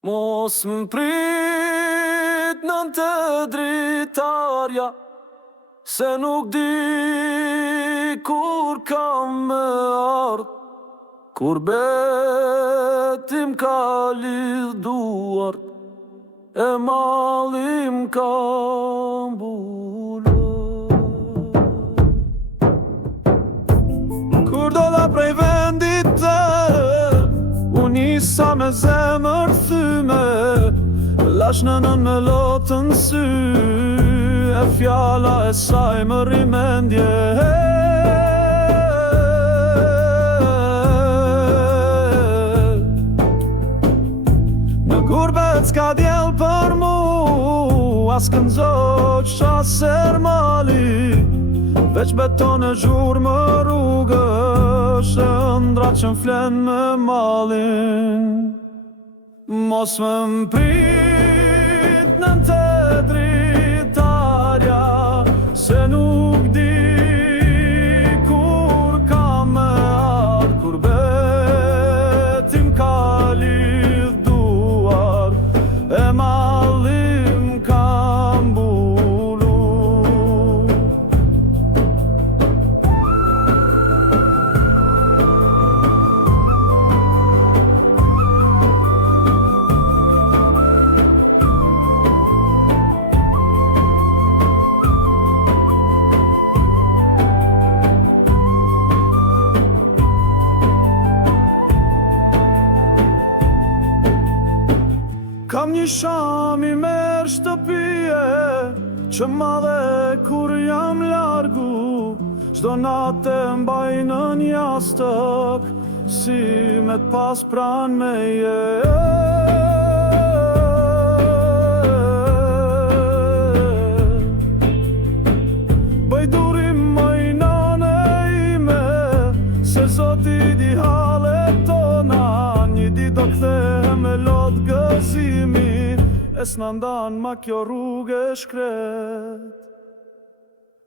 Mos më prit nën të dritarja, se nuk di kur kam me ardh, kur betim ka lidh duart, e mallim ka mbulur. Kur dola prej vendit tërë, unë nisa me zemër thyme, lash nënën me lotën sy, e fjala e saj më rimendje. Në gurbet s'ka djel për mu, as këndzoj qaser mali, veç beton e zhur më rrugë, shëndra që m'flen me malin. Mos më prit nën të dritarja, se nuk di kur kam me ardh, kur betim ka lidh duar, e mallim ka mbulur. Kam një sham i merë shtëpije, që madhe kur jam largu, çdo natë e mbaj në njastëk, si me t'pas pran meje. Bëj durim mëj nane ime, se Zoti di halet tona, një dit do kthehem me lot gëzimi, e s'na ndan ma kjo rrugë e shkret.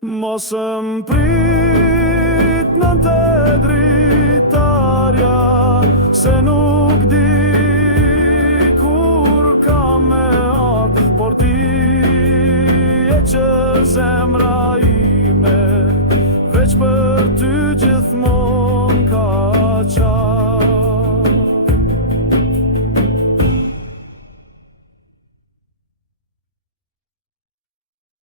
Mos më prit nën të dritarja, se nuk di kur kam me ardh, por di e që zemra ime, veç për ty gjithmonë